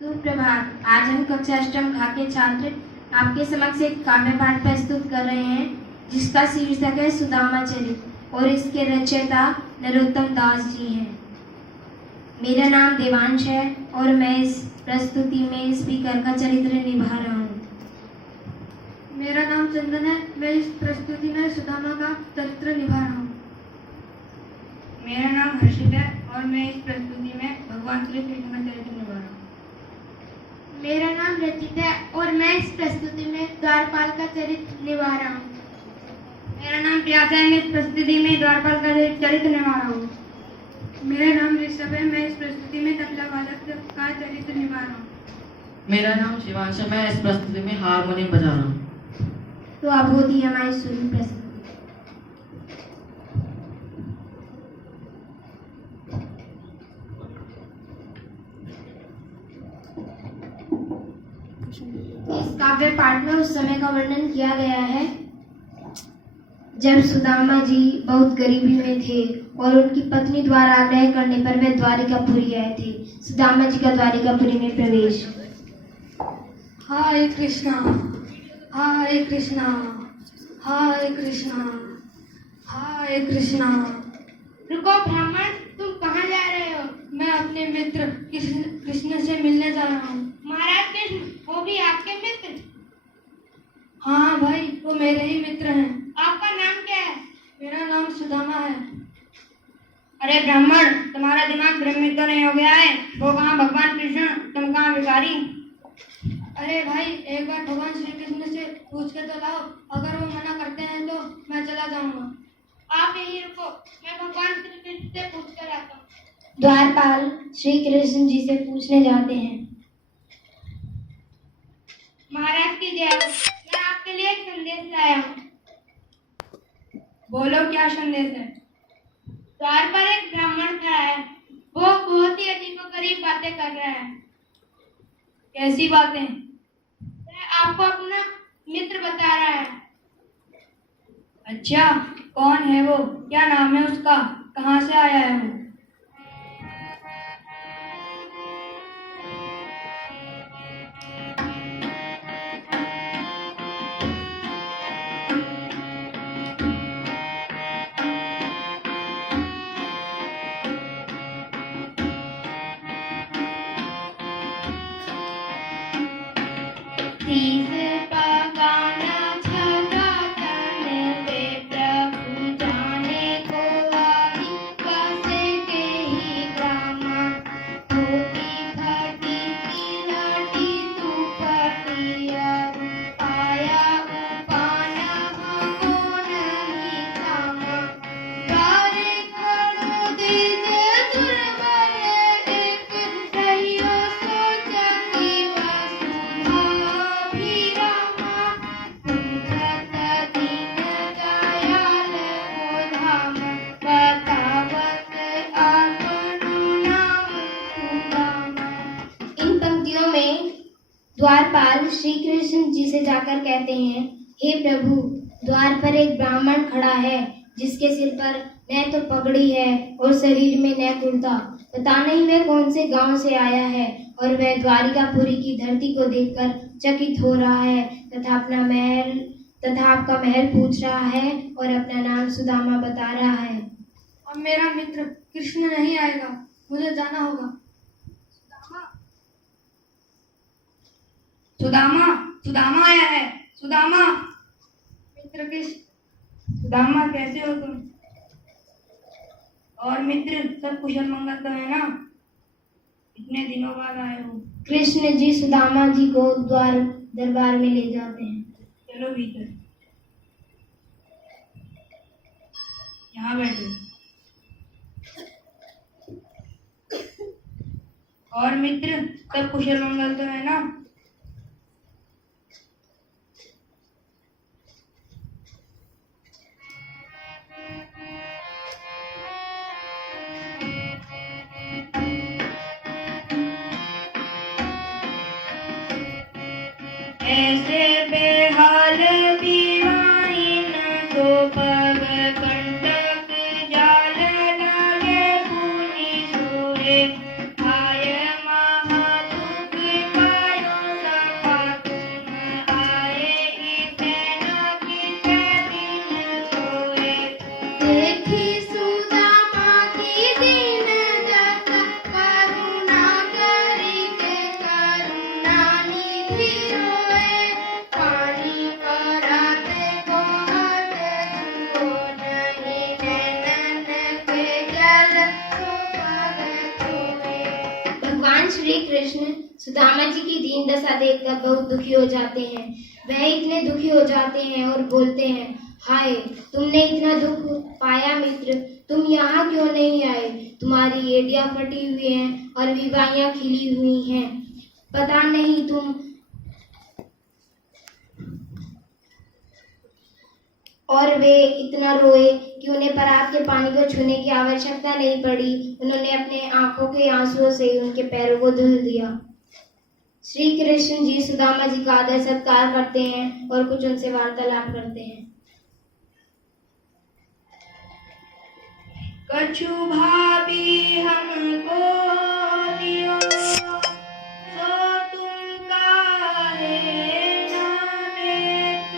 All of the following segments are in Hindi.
सुप्रभात। आज हम कक्षा अष्टम खा के छात्र आपके समक्ष एक काव्य पाठ प्रस्तुत कर रहे हैं जिसका शीर्षक है सुदामा चरित और इसके रचयिता नरोत्तम दास जी हैं। मेरा नाम देवांश है और मैं इस प्रस्तुति में स्पीकर का चरित्र निभा रहा हूँ। मेरा नाम चंदन है। मैं इस प्रस्तुति में सुदामा का चरित्र निभा रहा हूँ। मेरा नाम हर्षित है और मैं इस प्रस्तुति में भगवान श्री कृष्ण का चरित्र निभा रहा हूँ। मेरा नाम रचित है और मैं इस प्रस्तुति में द्वारपाल का चरित्र निभा रहा हूँ। मेरा नाम प्यास है। मैं इस प्रस्तुति में द्वारपाल का चरित्र निभा रहा हूँ। मेरा नाम ऋषभ है। मैं इस प्रस्तुति में तबला वादक का चरित्र निभा रहा हूँ। मेरा नाम शिवांश है। मैं इस प्रस्तुति में हारमोनियम बजा रहा हूँ। तो अब होती है हमारी सुरी प्रस्तुति। इस काव्य पाठ में उस समय का वर्णन किया गया है जब सुदामा जी बहुत गरीबी में थे और उनकी पत्नी द्वारा आग्रह करने पर वे द्वारिकापुरी आए थे। सुदामा जी का द्वारिकापुरी में प्रवेश। हरे कृष्णा हरे कृष्णा हरे कृष्णा हरे कृष्णा। रुको ब्राह्मण, तुम कहाँ जा रहे हो? मैं अपने मित्र कृष्ण से मिलने जा रहा हूँ। महाराज कृष्ण, वो भी आपके मित्र? हाँ भाई, वो मेरे ही मित्र हैं। आपका नाम क्या है? मेरा नाम सुदामा है। अरे ब्राह्मण, तुम्हारा दिमाग भ्रमित तो नहीं हो गया है? वो कहाँ भगवान कृष्ण, तुम कहाँ भिखारी? अरे भाई, एक बार भगवान श्री कृष्ण से पूछ के तो लाओ। अगर वो मना करते हैं तो मैं चला जाऊंगा। आप यहीं रुको, मैं भगवान श्री कृष्ण से पूछ कर आता हूँ। द्वारपाल श्री कृष्ण जी से पूछने जाते हैं। महाराज की जय हो। मैं आपके लिए एक संदेश लाया हूँ। बोलो, क्या संदेश है? द्वार पर एक ब्राह्मण खड़ा है। वो बहुत ही अजीबोगरीब बातें कर रहा है। कैसी बातें? वह आपको अपना मित्र बता रहा है। अच्छा, कौन है वो? क्या नाम है उसका? कहाँ से आया है वो? तीस पकाना छठा तन वे प्रभु जाने को आई बसे के ही ग्रामा धोती फटी की लटी तू फटिया आया उपाना हमो नहीं थामा गारे खड़ो दीजे दुर्बल एक रहियो सोचती वसुधा इन पंक्तियों में द्वारपाल श्री कृष्ण जी से जाकर कहते हैं, हे प्रभु, द्वार पर एक ब्राह्मण खड़ा है जिसके सिर पर न तो पगड़ी है और शरीर में न कुर्ता। पता नहीं वह कौन से गांव से आया है और वह द्वारिकापुरी की धरती को देखकर चकित हो रहा है तथा आपका महल पूछ रहा है और अपना नाम सुदामा बता रहा है। अब मेरा मित्र कृष्ण नहीं आएगा, मुझे जाना होगा। सुदामा, सुदामा आया है। सुदामा, मित्र कृष्ण। सुदामा कैसे हो तुम? और मित्र, सब कुशल मंगल तो है ना? इतने दिनों बाद आए हो। कृष्ण जी सुदामा जी को दरबार में ले जाते हैं। चलो भीतर, यहाँ बैठो। और मित्र, सब कुशल मंगल तो है ना? ऐसे बेहाल दीवानी न तो पग कंटक जाल लगे पूनी सोए। आय महादुख सुदामा जी की दीन दशा देखकर बहुत दुखी हो जाते हैं। वह इतने दुखी हो जाते हैं और बोलते हैं, हाय, तुमने इतना दुख पाया मित्र, तुम यहाँ क्यों नहीं आए? तुम्हारी एड़ियाँ फटी हुई हैं और विवाहियाँ खिली हुई हैं। पता नहीं तुम और वे इतना रोए कि उन्हें परात के पानी को छूने की आवश्यकता नहीं पड़ी। उन्होंने अपने आंखों के आंसुओं से उनके पैरों को धुल दिया। श्री कृष्ण जी सुदामा जी का आदर सत्कार करते हैं और कुछ उनसे वार्तालाप करते हैं। कछु भाभी हमको दियो, सो तुम काहे न देत,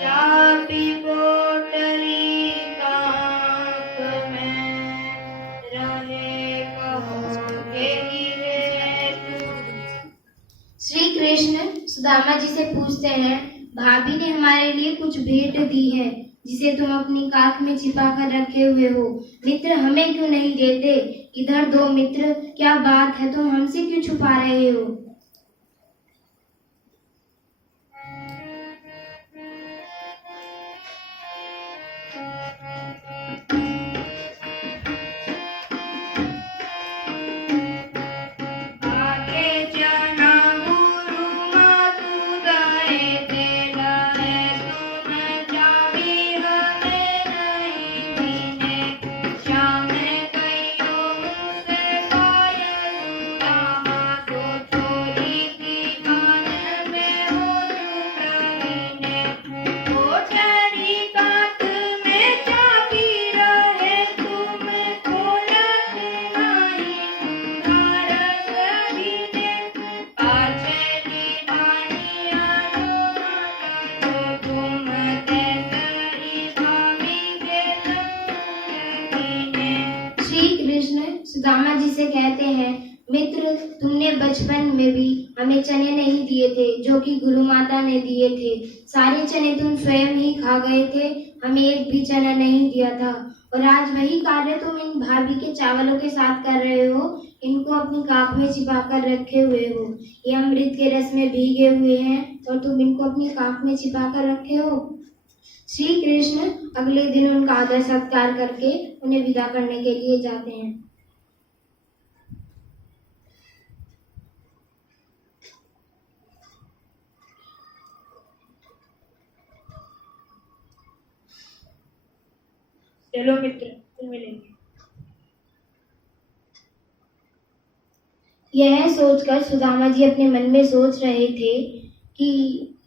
चाबी कोटरी कांख में रहे कहोगे हेतु। श्री कृष्ण सुदामा जी से पूछते हैं, भाभी ने हमारे लिए कुछ भेंट दी है जिसे तुम अपनी काख में छिपा कर रखे हुए हो। मित्र हमें क्यों नहीं देते? इधर दो मित्र, क्या बात है, तुम हमसे क्यों छुपा रहे हो? सुदामा जी से कहते हैं, मित्र तुमने बचपन में भी हमें चने नहीं दिए थे जो कि गुरु माता ने दिए थे। सारे चने तुम स्वयं ही खा गए थे, हमें एक भी चना नहीं दिया था। और आज वही कार्य तुम इन भाभी के चावलों के साथ कर रहे हो। इनको अपनी काख में छिपा कर रखे हुए हो। ये अमृत के रस में भीगे हुए हैं और तुम इनको अपनी काख में छिपा कर रखे हो। श्री कृष्ण अगले दिन उनका आदर सत्कार करके उन्हें विदा करने के लिए जाते हैं। चलो मित्र, फिर मिलेंगे। यह सोचकर सुदामा जी अपने मन में सोच रहे थे कि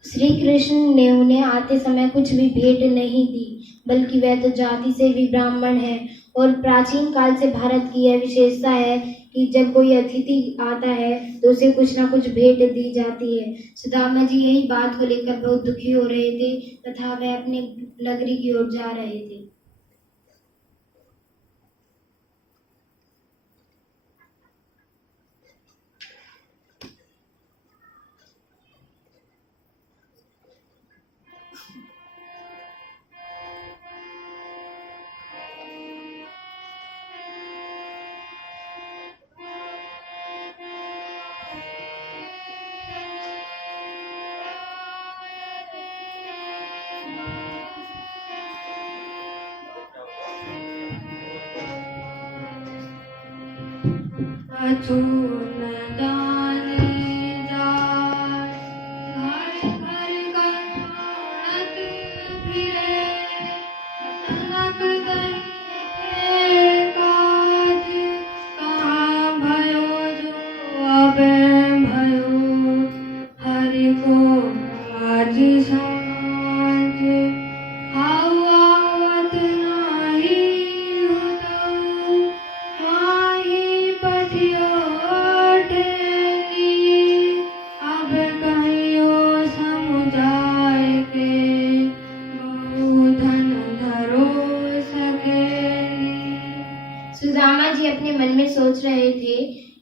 श्री कृष्ण ने उन्हें आते समय कुछ भी भेंट नहीं दी, बल्कि वह तो जाति से भी ब्राह्मण है। और प्राचीन काल से भारत की यह विशेषता है कि जब कोई अतिथि आता है तो उसे कुछ ना कुछ भेंट दी जाती है। सुदामा जी यही बात को लेकर बहुत दुखी हो रहे थे तथा वह अपने नगरी की ओर जा रहे थे। सुदामा जी अपने मन में सोच रहे थे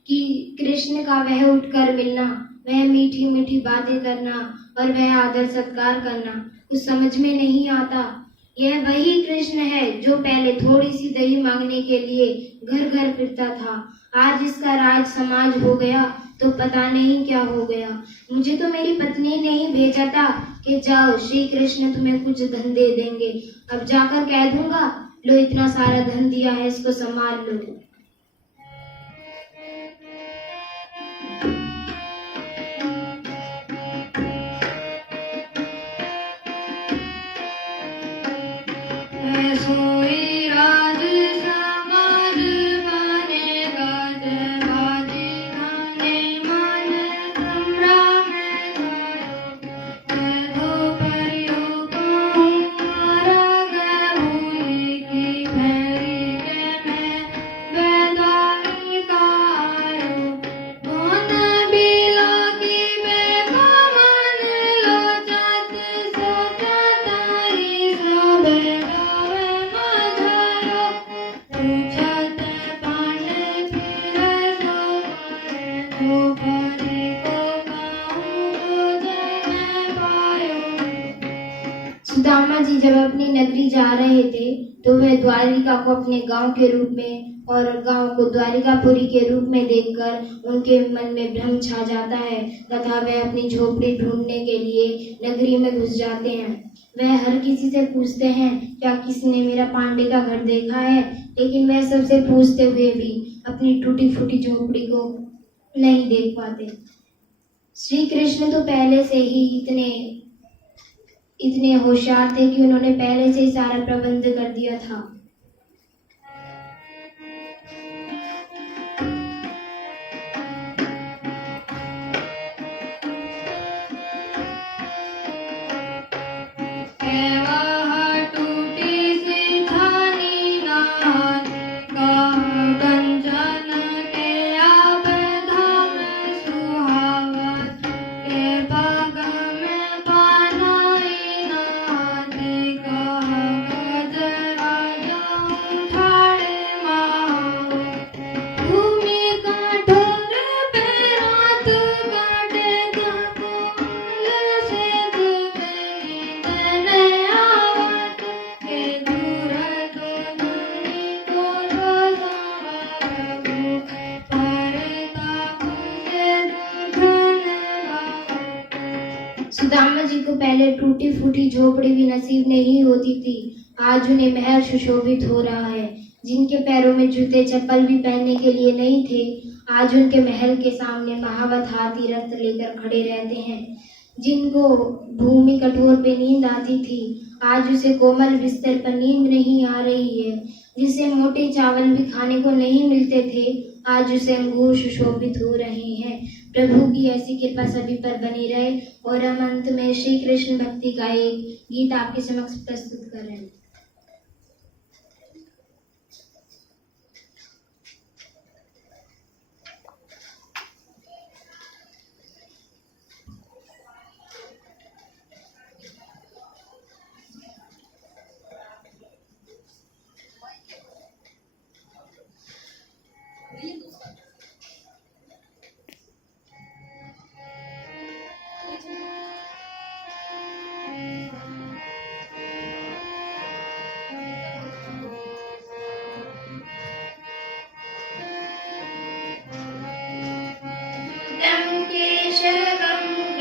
कि कृष्ण का वह उठकर मिलना, वह मीठी मीठी बातें करना और वह आदर सत्कार करना कुछ समझ में नहीं आता। यह वही कृष्ण है जो पहले थोड़ी सी दही मांगने के लिए घर घर फिरता था। आज इसका राज समाज हो गया तो पता नहीं क्या हो गया। मुझे तो मेरी पत्नी ने ही भेजा था कि जाओ, श्री कृष्ण तुम्हें कुछ धन दे देंगे। अब जाकर कह दूंगा, लो इतना सारा धन दिया है, इसको संभाल लो। सोई राज समाज बनेगा, जय बाजी गाने मन संग्राम दो परियों को मारा गहुली की भैरी के मैं बेदारी का आयो। कौन बिलो की बेको मन लो जात सोचताई सो बेड़ा सुदामा जी जब अपनी नगरी जा रहे थे तो वह द्वारिका को अपने गांव के रूप में और गांव को द्वारिकापुरी के रूप में देखकर उनके मन में भ्रम छा जाता है तथा वह अपनी झोपड़ी ढूंढने के लिए नगरी में घुस जाते हैं। वह हर किसी से पूछते हैं, क्या किसी ने मेरा पांडे का घर देखा है, लेकिन वह सबसे पूछते हुए भी अपनी टूटी फूटी झोपड़ी को नहीं देख पाते। श्री कृष्ण तो पहले से ही इतने होशियार थे कि उन्होंने पहले से ही सारा प्रबंध कर दिया था। सुदामा जी को पहले टूटी फूटी झोपड़ी भी नसीब नहीं होती थी, आज उन्हें महल सुशोभित हो रहा है। जिनके पैरों में जूते चप्पल भी पहनने के लिए नहीं थे, आज उनके महल के सामने महावत हाथी रथ लेकर खड़े रहते हैं। जिनको भूमि कठोर पे नींद आती थी, आज उसे कोमल बिस्तर पर नींद नहीं आ रही है। जिसे मोटे चावल भी खाने को नहीं मिलते थे, आज उसे अंगूर सुशोभित हो रहे हैं। प्रभु की ऐसी कृपा सभी पर बनी रहे। और हम अंत में श्री कृष्ण भक्ति का एक गीत आपके समक्ष प्रस्तुत कर रहे हैं।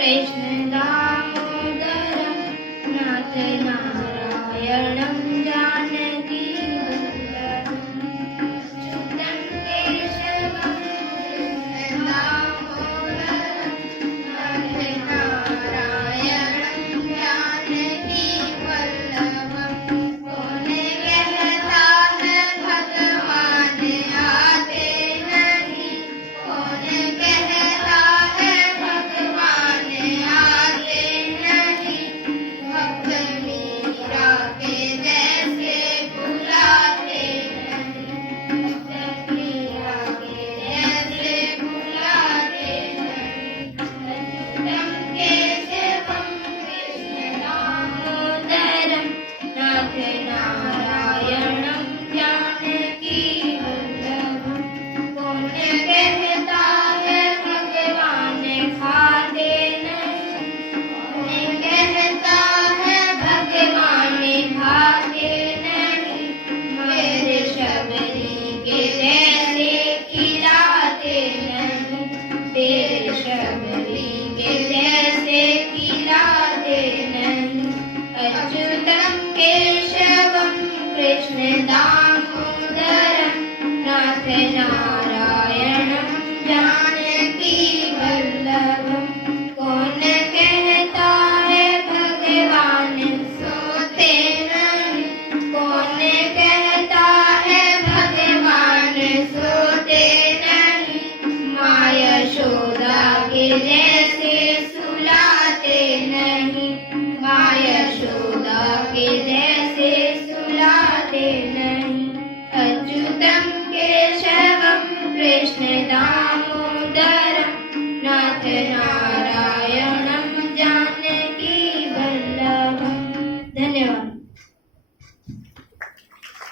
कृष्ण दामोदरं नाथ नारायणं जानकी वल्लभं शुद्धं केशवं कृष्ण दामोदरं नाथ नारायणं जानकी वल्लभं। कौन कहता है भगवान आते नहीं, कौन कहता है भगवान आते नहीं, भक्त शबरी के जैसे खिलाते नहीं। अच्युतम केशवम कृष्ण दामोदरम नाथ नारायणम जानकी वल्लभम। कौन कहता है भगवान सोते नहीं, कौन कहता है भगवान सोते नहीं। माँ यशोदा के जैसे सुलाते नहीं, माँ यशोदा के जैसे सुलाते नहीं। अच्युतम केशवम कृष्ण दामोदरम नाथ नारायणम